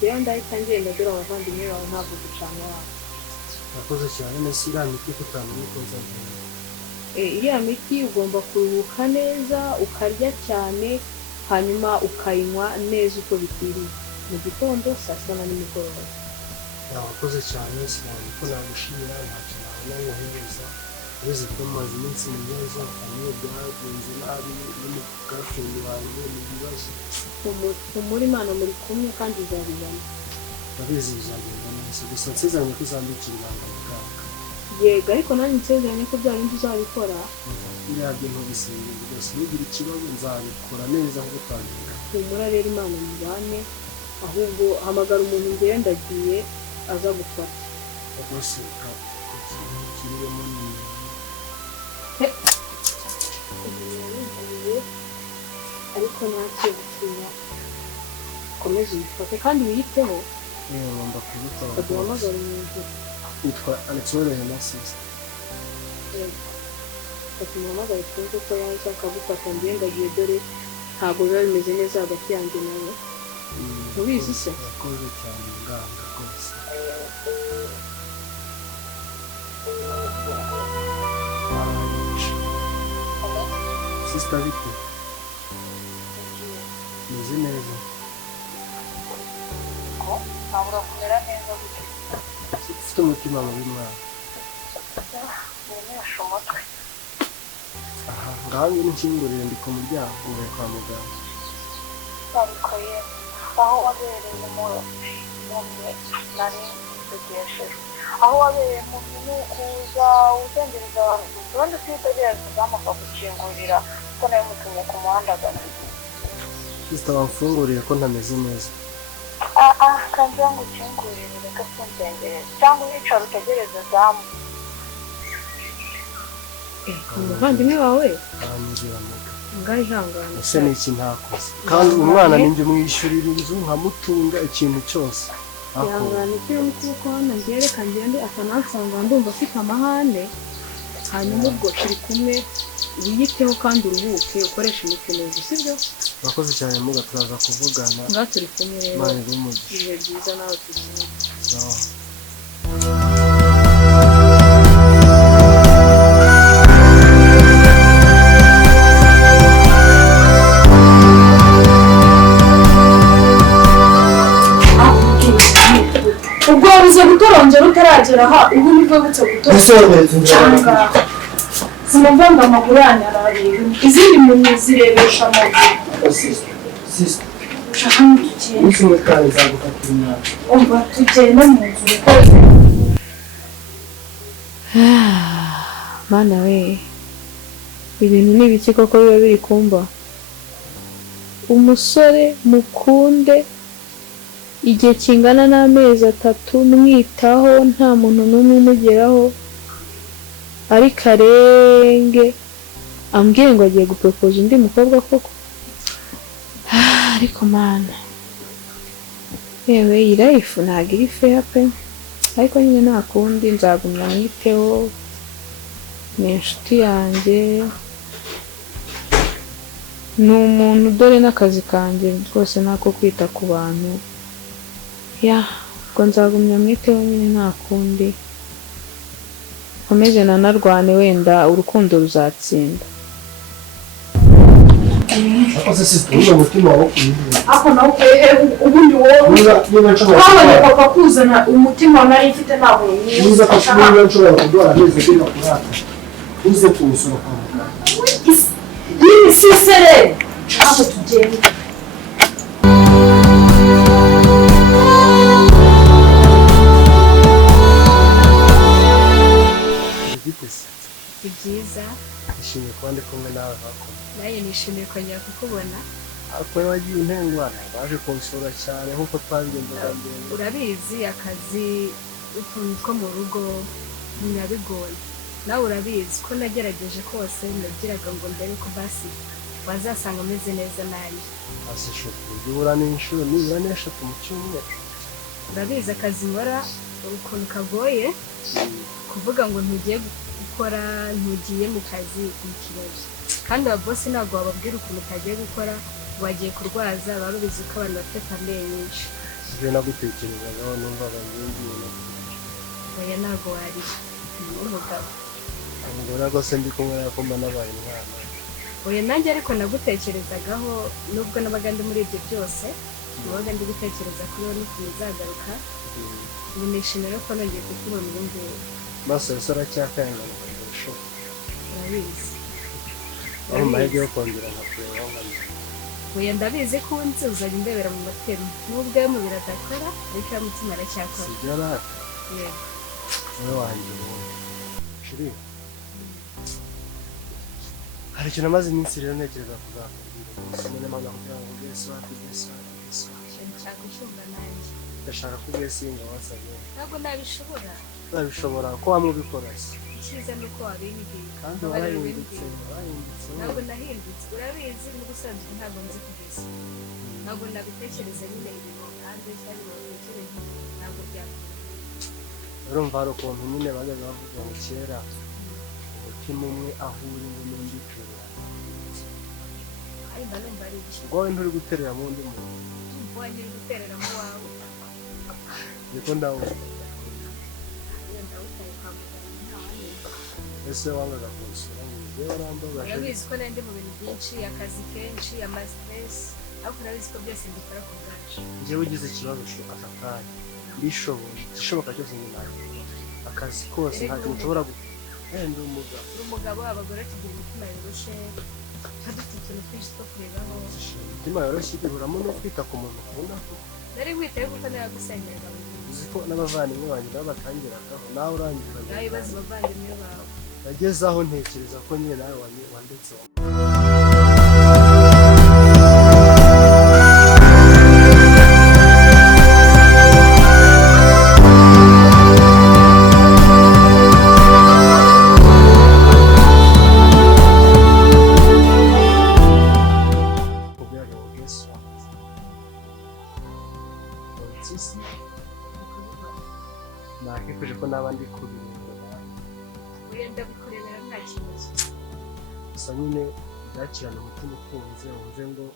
njyewe ndahita ngenda dore abavandimwe bawe ntabwo ducana wabo. Nakoze cyane nese iriya miti kutamenya uko nzagenda. Iriya miti ugomba kuruhuka neza ukarya cyane hanyuma ukayinywa neza uko bikwiriye mu gitondo saa sita na nimugoroba. Nakoze cyane sinabona ko nagushimira ntacyo nabona nkohereza uzi ko maze iminsi mu bibazo hanyuma byagenze nabi n'umugafendi wanjye mu bibazo. Muri Imana muri kumwe kandi uzabibona. Ndabizi bizagenda neza gusa nsezeranye ko uzambikira ibanga muganga. Yego ariko nanjye nsezeranye ko bya bindi uzabikora. Biriya byo ntubisinzire rwose nugira ikibazo nzabikora neza nk'uko twabivuga. Humura rero Imana mubane ahubwo hamagara umuntu ngewe ndagiye aza gufata. Rwose kirimo nini. Ariko ntacyo gutinya komeza ubifate kandi wiyiteho. Ngomba kubikora. Uduhamagara umuntu yitwa atereye na sisi. Tumuhamagare twumve ko yaza akagufata ngenda agiye dore ntabwo biba bimeze neza hagati yanjye nawe. Ubizi se? Yakoze cyane muganga rwose. Sista bite? Meze neza. Ntabwo kumera neza gute? Ufite umutima mubi mwana. Ntinesha umutwe. Aha ngahange n'inkingurire ndi ku muryango uri kwa muganga. Ariko ye aho wabereye mu nari ntegereje aho wabereye mu kuza uzengereza abantu ubundi utitegereza uzamuka gukingurira kuko nawe mutumye ku muhanda agana. Sista wamfunguriye ko ntameze neza. Kandi ngo ukingurire reka sinzengereza cyangwa wicara utegereze zamu. Umuvandimwe wawe Angira muga. ngaho ihangane. Ese ni iki ntakoze? Kandi umwana ninjye umwishyurira inzu nkamutunga ikintu cyose. Ihangane kiri mu kuboko hano ngiye reka ngende akanansanga ndumva afite amahane hanyuma ubwo turi kumwe wiyiteho kandi uruhuke ukoresha imiti neza sibyo? Urakoze cyane muga turaza kuvugana. Ngaho turi kumwe rero. Imana igumugishe. Ibihe byiza nawe tuzimye. Sawa. Ubwo bize gutorongera utaragera aha ubu nibwo butse gutorongera. Sinumva ngo amaguru yanyu arareba izindi muntu zirebesha amaguru. Sista. Hano tugenda. Umusore kandi nzagufata imyaka. Umva tugenda mu nzu. Mana we ibintu ni ibiki koko biba biri kumba? Umusore mukunde igihe kingana n'amezi 3 mwitaho nta muntu n'umwe umugeraho ariko arenge ambwiye ngo agiye gupropoza undi mukobwa koko. Ariko mana yewe iyi life ntabwo iri fair pe ariko nyine nta kundi nzagumya mwiteho ni inshuti yanjye ni umuntu dore n'akazi kanjye rwose nako kwita ku bantu ngo nzagumya mwiteho nyine nta kundi nkomeze nanarwane wenda urukundo ruzatsinda. Akoze sista uyu mutima wo kuyivuga. Ako nawe ubundi wowe twabonye papa kuzana umutima nari mfite ntabwo niba ashobora nshobora kudora neza kino kurata uze kumusura kwa muganga. Iyi sisere ntabwo tugenda. Ibyiza Nishimiye kuba ndi kumwe nawe hakuno. naye nishimiye kongera kukubona. Ariko wagiye intengwana baje kunsura cyane nkuko twabigendaga mbere. Urabizi akazi utuntu two mu rugo nyabigoye nawe urabizi ko nagerageje kose nagiraga ngo ndebe ko basi wazasanga ameze neza nayo. Asishuku yura n'inshuro nibura n'eshatu mu cyumweru. Urabizi akazi nkora ukuntu kagoye kuvuga ngo ntugiye gukora ntugiye mu kazi ikibazo kandi aba boss ntabwo wababwira ukuntu utagiye gukora wagiye kurwaza barubizi ko abantu bafite famille nyinshi ibyo nagutekerezagaho numvaga ngiye oya ntabwo wari umugabo ngo rwose ndi kumwe nako mba nabaye umwana oya nanjye ariko nagutekerezagaho nubwo nabaga ndi muri ibyo byose nabaga ndi gutekereza kuri wowe n'ukuntu uzagaruka ubu nishimira ko nongeye kukubona ubu ngubu maso yose aracyakayangana kurushaho urabizi aho mahirwe yo kongera nkakureba nkamenya oya ndabizi ko unzi uzajya undebera mu matema nubwo ayo mubiri adakora ariko ayo mutima aracyakora sibyo rata yego wowe wanjye wowe shiri hari ikintu amaze iminsi rero ntekereza kuzakubwira umunsi umwe n'amana kugira ngo ugese wapi nshaka ucyumva nanjye ndashaka ko ugesinga wasabye ntabwo nabishobora nabishobora ko wamubikora se icyiza ni uko wabimbwiye kandi warahindutse ntabwo nahindutse urabizi n'ubusanzwe ntabwo nzi kugeza ntabwo nabitekereza nyine ibintu hanze cyangwa babitekereze ntabwo byakora urumva hari ukuntu nyine bajyaga bavuga ngo kera umutima umwe aho uri ngo n'undi uterera ariko numva ari iki ubwo wowe nturi guterera mu wundi muntu wanjye uri guterera mu wawe niko ndabona iyo ndawutaye kwa muganga ntawanyumva ese wangaga kunsura ngo ujye warambabaje urabizi ko nari ndi mu bintu byinshi akazi kenshi amastresi ariko urabizi ko byose mbikora ku bwacu njyewe ugize ikibazo aka kanya bishoboye igishoboka cyose nyuma akazi kose nta kintu ushobora gukora ndi umugabo uri umugabo abagore tugira imitima yoroshe tuba dufite utuntu twinshi two kurebaho imitima yoroshye ihuramo no kwita ku muntu ukunda nari witaye kuko naragusengerera uzi ko n'abavandimwe banjye nabo batangiragaho nawe urangira nawe ibibazo abavandimwe bawe nageze aho ntekereza ko nyine nawe wanditse nakifuje ko naba ndi kubireba wenda bikurebera nta kibazo gusa nyine byakirana umutima ukunze wumve ngo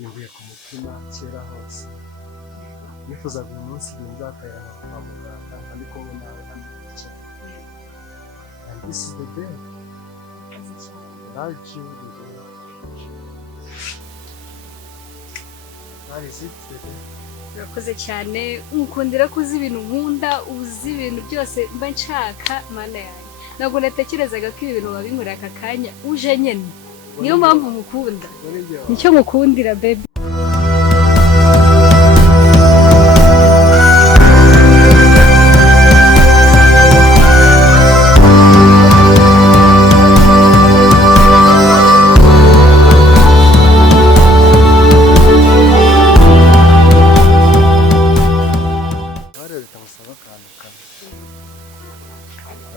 yumviye ku mutima kera hose nifuzaga uyu munsi igihe nzatahira kwa muganga kandi kumwe nawe hano wicaye and this is the day that you will do that is it the day urakoze cyane nkukundira ko uzi ibintu nkunda uzi ibintu byose mba nshaka mana yanjye ntabwo natekerezaga ko ibi bintu wabinkorera aka kanya uje nyine niyo mpamvu nkukunda nicyo nkukundira baby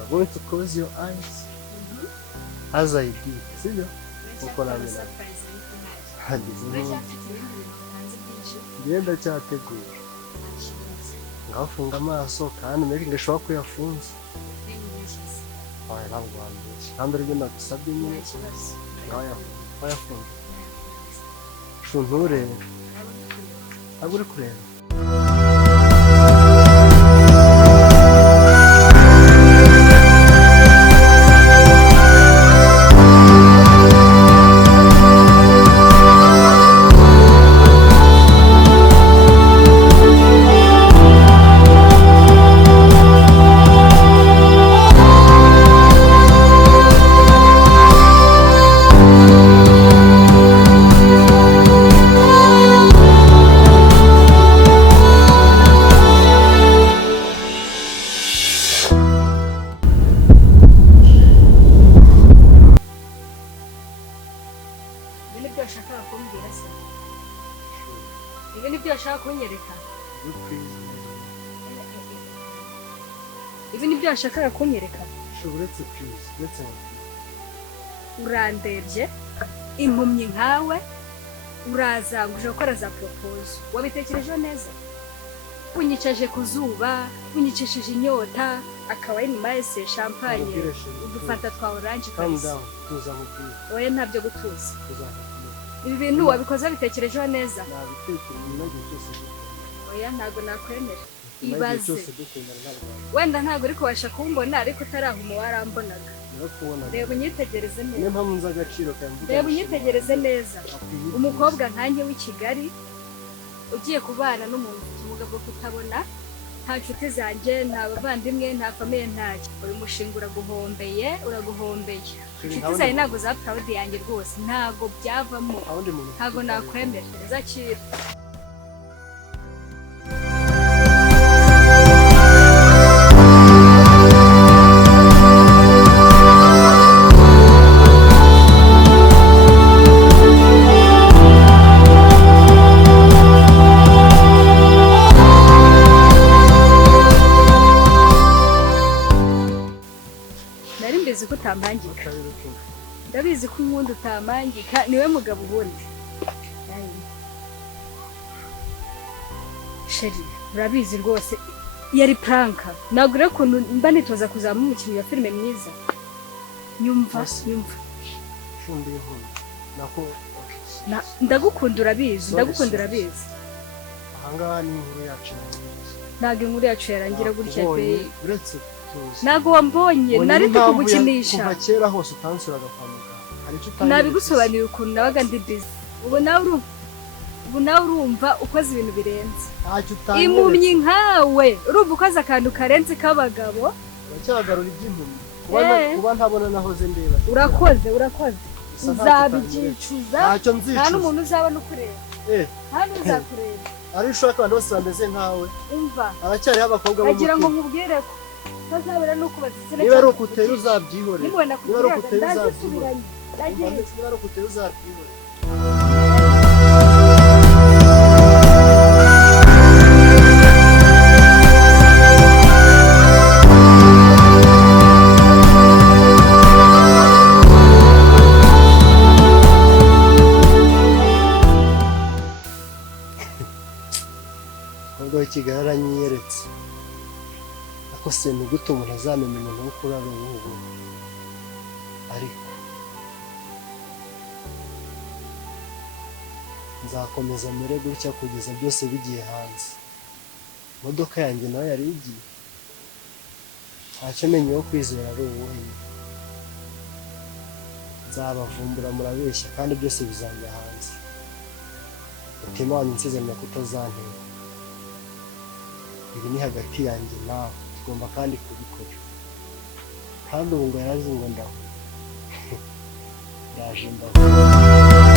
going to close your eyes as I did. See you. Ngenda cyateguye ngafunga amaso kandi making sure ko yafunze waye ntabwo wambeshye kandi aribyo nagusabye nyine wayafunze nturebe ntabwo uri kureba ibi nibyo washaka kunyereka ibi nibyo washakaga kunyereka urandebye impumyi nkawe uraza ngo uje gukora za propose wabitekerejeho neza unyicaje ku zuba unyicishije inyota akaba inyuma yese champagne udufata twa orange kabisa oya ntabyo gutuza ibi bintu wabikoze bitekerejeho neza oya ntago nakwemera ibaze ibaze cyose dukundana ntabwo wenda ntago uri kubasha kumbona ariko utarahuma warambonaga narakubona reba unyitegereze niyo neza mpamvu nzi agaciro kawe reba unyitegereze neza umukobwa nkanjye w'i Kigali ugiye kubana n'umuntu ufite ubumuga bwo kutabona nta nshuti zanjye nta bavandimwe nta famiye ntacyo uyu mushinga uraguhombeye inshuti zawe ntabwo za proud yanjye rwose ntabwo byavamo ntabwo nakwemera uzakira ndabizi ko utampangika ndabizi ko unkunda utampangika niwe mugabo ubundi sheri urabizi rwose yari pranka ntabwo rero ukuntu mba nitoza kuzaba umukinnyi wa filime mwiza nyumva ndagukunda urabizi ahangaha ni inkuru yacu ntabwo inkuru yacu yarangira gutya pe ntabwo wambonye nari kugukinisha kuva kera hose utansuraga kwa muganga nabigusobanurira ukuntu nabaga ndi busy ubu nawe urumva ukoze ibintu birenze impumyi nkawe urumva ukoze akantu karenze k'abagabo uracyagarura iby'impumyi kuba ntabona nahoze ndeba urakoze uzabyicuza nta n'umuntu uzabona ukureba nta n'uzakureba ari ushaka abantu bose bameze nkawe umva aracyariho abakobwa bo agira ngo nkubwire ko ntazabura nuko bazitsene niba ari ukutera uzabyihorera niba ari ukutera uzabyihorera ubwo Kigali aranyiyeretse ako se ni gute umuntu azamenya umuntu wo kuri ari ubu ariko nzakomeza mere gutya kugeza byose bigiye hanze imodoka yanjye nayo yari igiye ntacyo menye wo kwizera ari uwoye nzabavumbura murabeshya kandi byose bizajya hanze umutima wanyu nsezeranya kutazantera ibi ni hagati yanjye nawe tugomba kandi kubikora kandi ubu ngo yarazi ngo ndaje ndaho